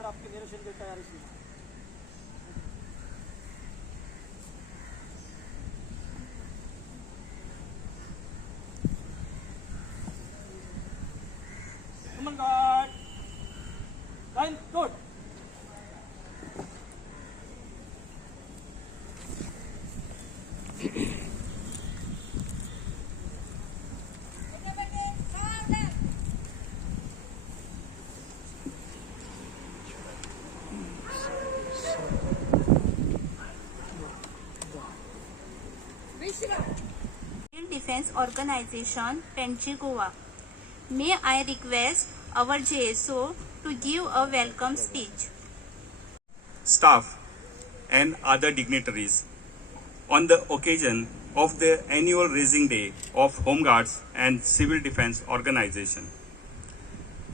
Guard आपके निरीक्षण की तैयारी से। Human guard, line good. Civil Defense Organization, Penchi, Goa. May I request our JSO to give a welcome speech. Staff and other dignitaries, on the occasion of the annual Raising Day of Home Guards and Civil Defense Organization.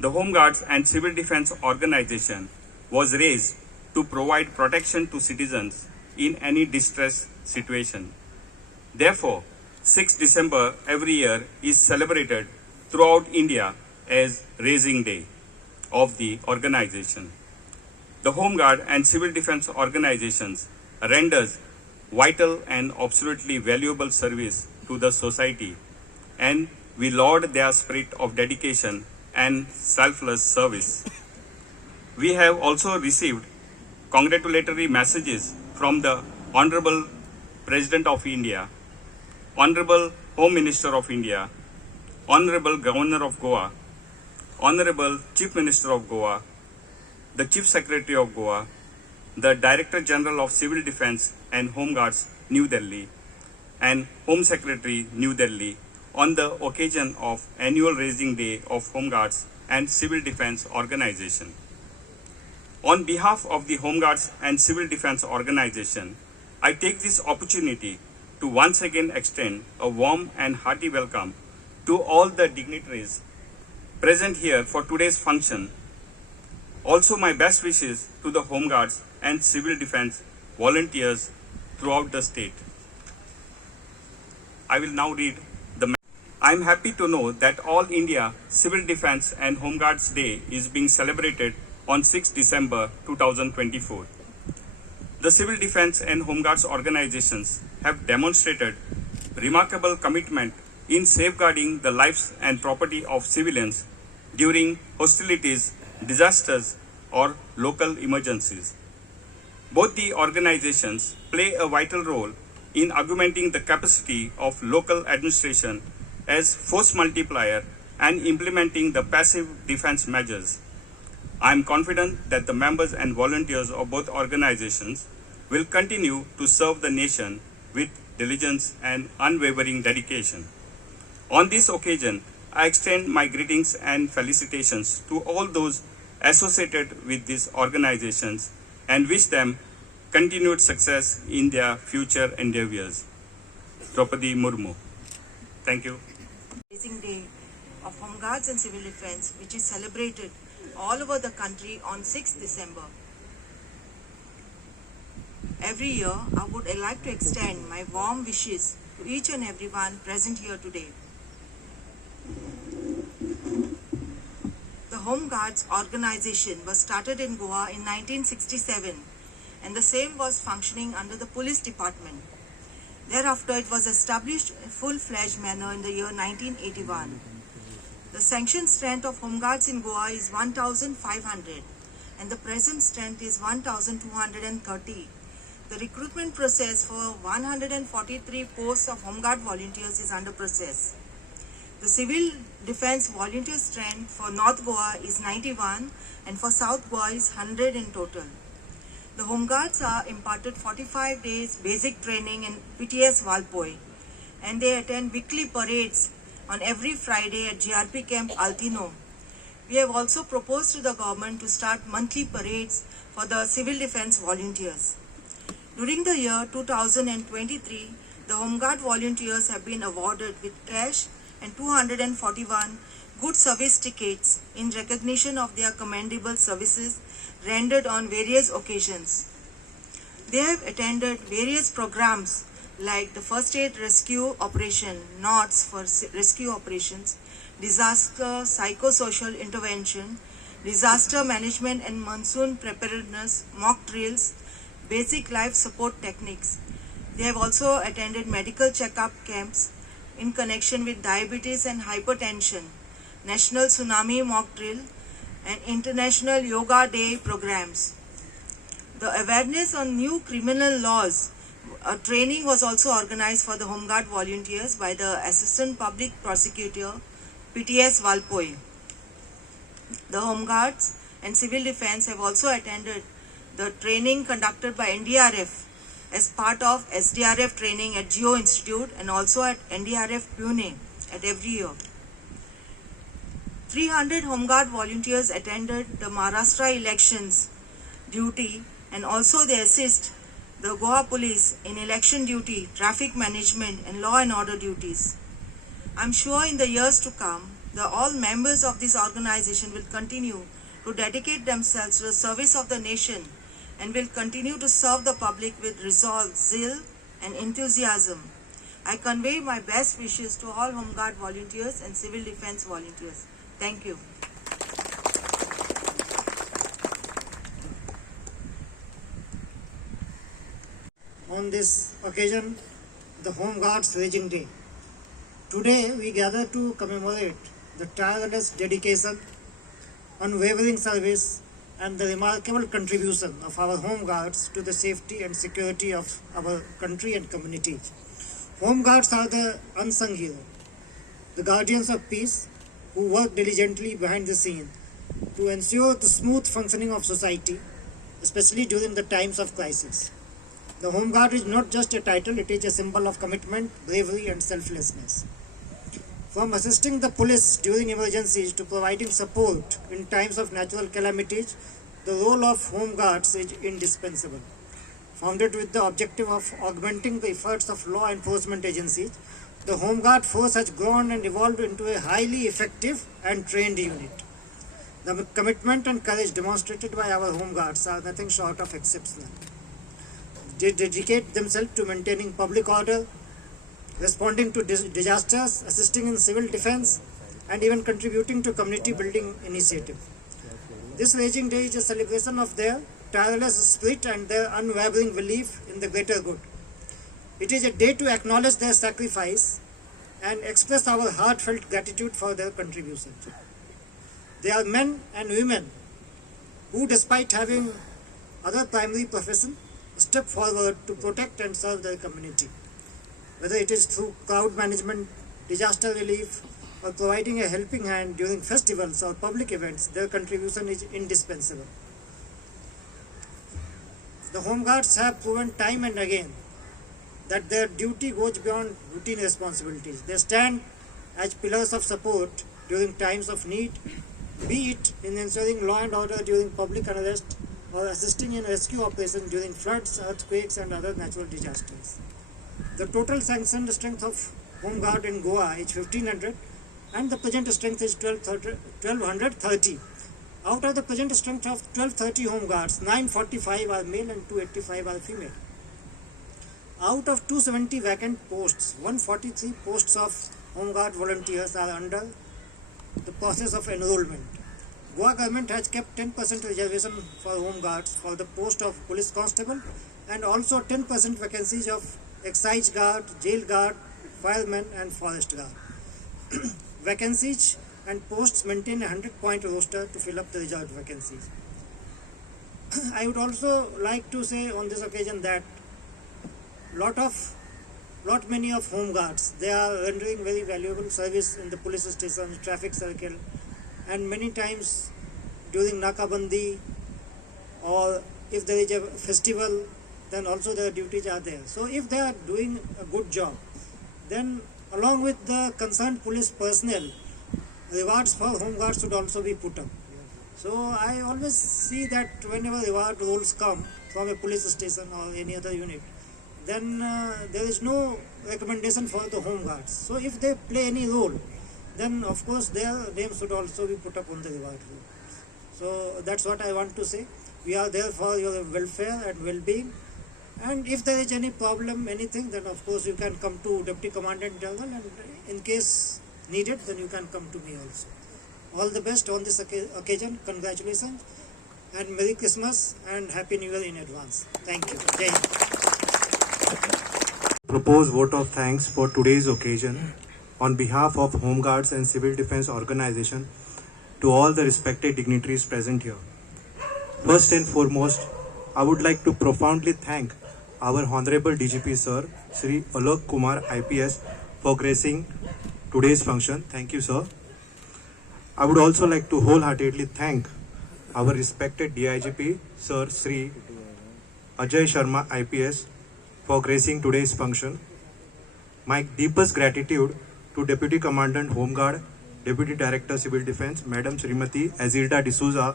The Home Guards and Civil Defense Organization was raised to provide protection to citizens in any distress situation. Therefore, 6 December every year is celebrated throughout India as Raising Day of the organization. The Home Guard and Civil Defense Organizations renders vital and absolutely valuable service to the society, and we laud their spirit of dedication and selfless service. We have also received congratulatory messages from the Honorable President of India, Honorable Home Minister of India, Honorable Governor of Goa, Honorable Chief Minister of Goa, the Chief Secretary of Goa, the Director General of Civil Defense and Home Guards, New Delhi, and Home Secretary, New Delhi, on the occasion of annual Raising Day of Home Guards and Civil Defense Organization. On behalf of the Home Guards and Civil Defense Organization, I take this opportunity to once again extend a warm and hearty welcome to all the dignitaries present here for today's function. Also, my best wishes to the Home Guards and Civil Defense volunteers throughout the state. I will now read the message. I am happy to know that All India Civil Defense and Home Guards Day is being celebrated on 6 December 2024. The Civil Defense and Home Guards organizations have demonstrated remarkable commitment in safeguarding the lives and property of civilians during hostilities, disasters, or local emergencies. Both the organizations play a vital role in augmenting the capacity of local administration as force multiplier and implementing the passive defense measures. I am confident that the members and volunteers of both organizations will continue to serve the nation with diligence and unwavering dedication. On this occasion, I extend my greetings and felicitations to all those associated with these organizations and wish them continued success in their future endeavors. Draupadi Murmu. Thank you. Raising Day of Home Guards and Civil Defense, which is celebrated all over the country on 6th December. Every year, I would like to extend my warm wishes to each and everyone present here today. The Home Guards organization was started in Goa in 1967, and the same was functioning under the police department. Thereafter, it was established in a full-fledged manner in the year 1981. The sanctioned strength of Home Guards in Goa is 1,500, and the present strength is 1,230. The recruitment process for 143 posts of Home Guard volunteers is under process. The Civil Defense volunteer strength for North Goa is 91 and for South Goa is 100 in total. The Home Guards are imparted 45 days basic training in PTS Valpoi, and they attend weekly parades on every Friday at GRP Camp Altino. We have also proposed to the government to start monthly parades for the Civil Defense volunteers. During the year 2023, the Home Guard volunteers have been awarded with cash and 241 good service tickets in recognition of their commendable services rendered on various occasions. They have attended various programs like the First Aid Rescue Operation, NOTS for rescue operations, Disaster Psychosocial Intervention, disaster management and monsoon preparedness, mock drills, basic life support techniques. They have also attended medical checkup camps in connection with diabetes and hypertension, National Tsunami Mock Drill, and International Yoga Day programs. The awareness on new criminal laws, a training was also organized for the Home Guard volunteers by the Assistant Public Prosecutor, PTS Valpoi. The Home Guards and Civil Defense have also attended the training conducted by NDRF as part of SDRF training at Geo Institute and also at NDRF Pune at every year. 300 Home Guard volunteers attended the Maharashtra elections duty, and also they assist the Goa police in election duty, traffic management and law and order duties. I'm sure in the years to come, all members of this organization will continue to dedicate themselves to the service of the nation and will continue to serve the public with resolve, zeal and enthusiasm. I convey my best wishes to all Home Guard volunteers and Civil Defense volunteers. Thank you. On this occasion, the Home Guards Raging Day. Today we gather to commemorate the tireless dedication, unwavering service and the remarkable contribution of our Home Guards to the safety and security of our country and community. Home Guards are the unsung hero, the guardians of peace who work diligently behind the scene to ensure the smooth functioning of society, especially during the times of crisis. The Home Guard is not just a title, it is a symbol of commitment, bravery and selflessness. From assisting the police during emergencies to providing support in times of natural calamities, the role of Home Guards is indispensable. Founded with the objective of augmenting the efforts of law enforcement agencies, the Home Guard force has grown and evolved into a highly effective and trained unit. The commitment and courage demonstrated by our Home Guards are nothing short of exceptional. They dedicate themselves to maintaining public order, responding to disasters, assisting in civil defense, and even contributing to community building initiative. This Raging Day is a celebration of their tireless spirit and their unwavering belief in the greater good. It is a day to acknowledge their sacrifice and express our heartfelt gratitude for their contribution. They are men and women who, despite having other primary profession, step forward to protect and serve their community. Whether it is through crowd management, disaster relief, or providing a helping hand during festivals or public events, their contribution is indispensable. The Home Guards have proven time and again that their duty goes beyond routine responsibilities. They stand as pillars of support during times of need, be it in ensuring law and order during public unrest or assisting in rescue operations during floods, earthquakes and other natural disasters. The total sanctioned strength of Home Guard in Goa is 1500 and the present strength is 1230. Out of the present strength of 1230 Home Guards, 945 are male and 285 are female. Out of 270 vacant posts, 143 posts of Home Guard volunteers are under the process of enrollment. Goa government has kept 10% reservation for Home Guards for the post of police constable and also 10% vacancies of excise guard, jail guard, fireman and forest guard. Vacancies and posts maintain a 100-point roster to fill up the reserved vacancies. I would also like to say on this occasion that many of Home Guards, they are rendering very valuable service in the police station, traffic circle, and many times during Nakabandi or if there is a festival, then also their duties are there. So if they are doing a good job, then along with the concerned police personnel, rewards for Home Guards should also be put up. So I always see that whenever reward rolls come from a police station or any other unit, then there is no recommendation for the Home Guards. So if they play any role, then of course their names should also be put up on the reward roll. So that's what I want to say. We are there for your welfare and well-being. And if there is any problem, anything, then of course you can come to Deputy Commandant General, and in case needed, then you can come to me also. all the best on this occasion. Congratulations and Merry Christmas and Happy New Year in advance. Thank you. Jai Hind. Propose vote of thanks for today's occasion on behalf of Home Guards and Civil Defence Organization to all the respected dignitaries present here. First and foremost, I would like to profoundly thank our Honorable DGP Sir, Sri Alok Kumar IPS, for gracing today's function. Thank you, sir. I would also like to wholeheartedly thank our respected DIGP Sir, Sri Ajay Sharma IPS, for gracing today's function. My deepest gratitude to Deputy Commandant Home Guard, Deputy Director Civil Defence, Madam Srimati Azilda D'Souza,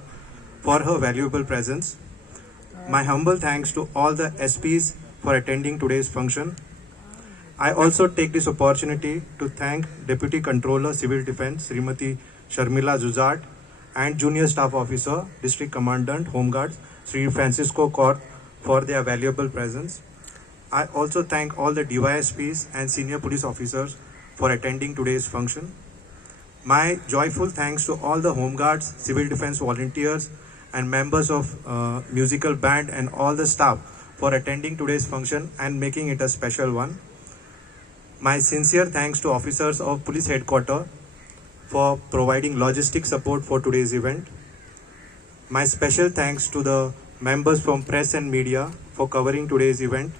for her valuable presence. My humble thanks to all the SPs for attending today's function. I also take this opportunity to thank Deputy Controller Civil Defence Srimati Sharmila Zuzat and Junior Staff Officer District Commandant Home Guards Sri Francisco Kaur for their valuable presence. I also thank all the DYSPs and senior police officers for attending today's function. My joyful thanks to all the Home Guards, Civil Defence volunteers and members of musical band and all the staff for attending today's function and making it a special one. My sincere thanks to officers of Police Headquarters for providing logistic support for today's event. My special thanks to the members from press and media for covering today's event.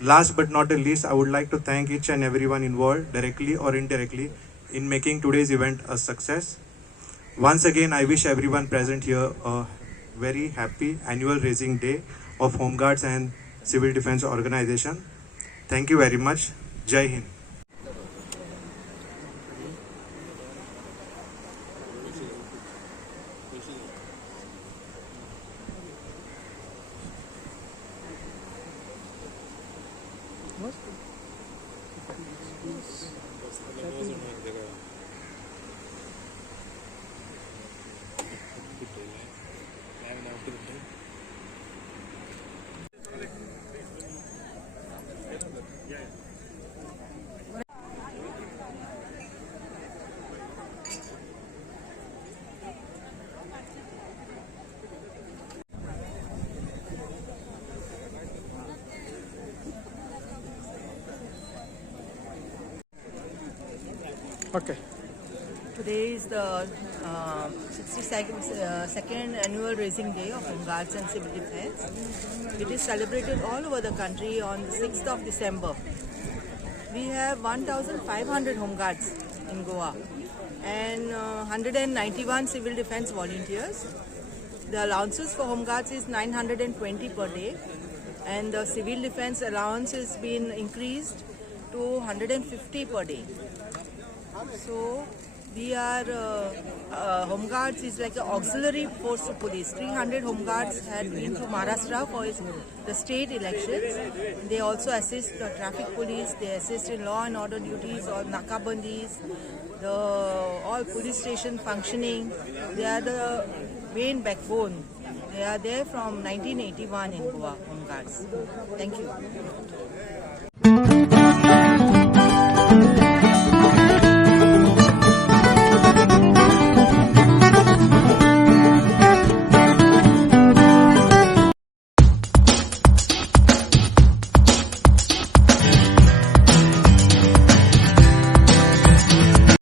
Last but not the least, I would like to thank each and everyone involved, directly or indirectly, in making today's event a success. Once again, I wish everyone present here a very happy annual raising day of Home Guards and Civil Defence Organization. Thank you very much. Jai Hind. Okay. Today is the 62nd annual Raising Day of Home Guards and Civil Defence. It is celebrated all over the country on the 6th of December. We have 1,500 Home Guards in Goa and 191 Civil Defence volunteers. The allowances for Home Guards is 920 per day and the Civil Defence allowance has been increased to 150 per day. So we are, Home Guards is like an auxiliary force to police. 300 Home Guards had been to Maharashtra for the state elections. They also assist the traffic police, they assist in law and order duties or nakabandis, all police station functioning. They are the main backbone. They are there from 1981 in Goa, Home Guards. Thank you.